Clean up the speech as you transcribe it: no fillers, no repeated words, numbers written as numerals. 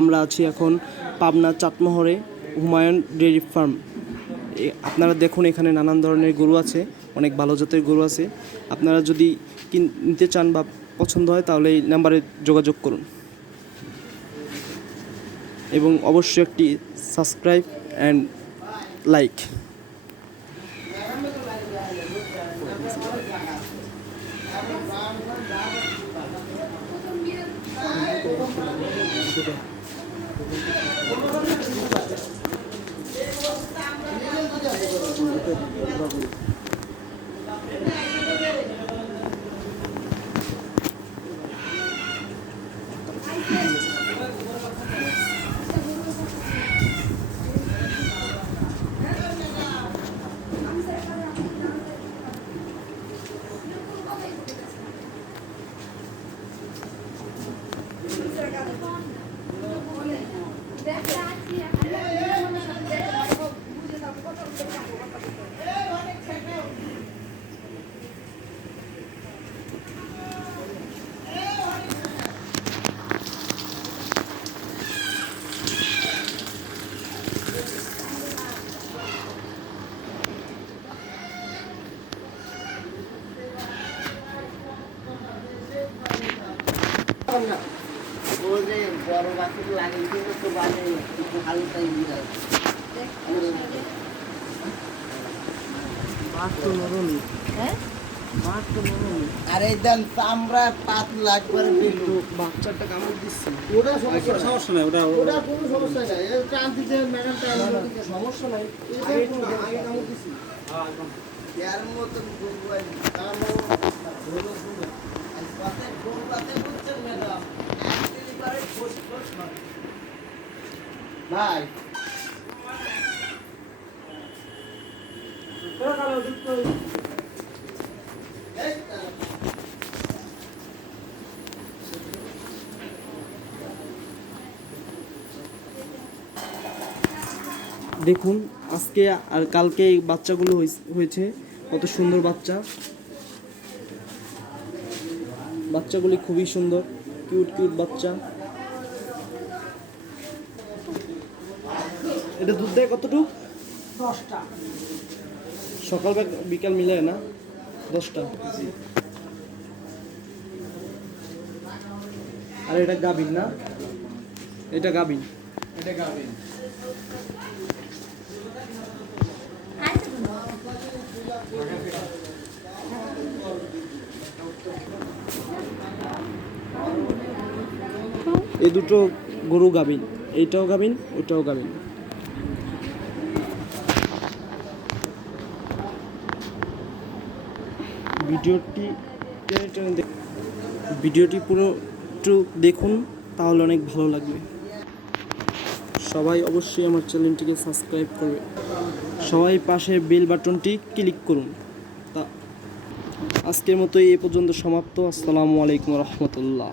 আমরা আছি এখন পাবনা চাটমোহরে হুমায়ুন ডেইরি ফার্ম। আপনারা দেখুন এখানে নানান ধরনের গরু আছে, অনেক ভালো জাতের গরু আছে। আপনারা যদি কিনতে চান বা পছন্দ হয় তাহলে এই নাম্বারে যোগাযোগ করুন এবং অবশ্যই একটি সাবস্ক্রাইব অ্যান্ড লাইক। বড় গাছের লাগিয়েছিল তো বাজে একটু হালকাই বিরাজ আরে দেন চামড়া পাতলা একবার বিলু বাচ্চাটা কামড় দিচ্ছে। ওটা সমস্যা নাই, ওটা কোনো সমস্যা নাই। এর ক্রান্তিতে ম্যাডামটা সমস্যা নাই। আগে কামড় দিছি। এর মতন গরু আছে ভাই দেখুন আজকে আর কালকে এই বাচ্চাগুলো হয়েছে, কত সুন্দর বাচ্চা। বাচ্চাগুলি খুবই সুন্দর, কিউট কিউট বাচ্চা। এটা দুধ দেয় কতটুকু? 10টা। সকাল বিকাল মিলায় না 10টা। আর এটা গাভিন না? এটা গাভিন। এটা গাবেন। এই দুটো গরু গাভিন, এইটাও গাভিন ওইটাও গাভিন। ভিডিওটি পুরো একটু দেখুন, তাহলে অনেক ভালো লাগবে। সবাই অবশ্যই আমার চ্যানেলটিকে সাবস্ক্রাইব করবে, সবাই পাশে বেল বাটনটি ক্লিক করুন। তা আজকের মতো এই পর্যন্ত সমাপ্ত। আসসালামু আলাইকুম রহমতুল্লাহ।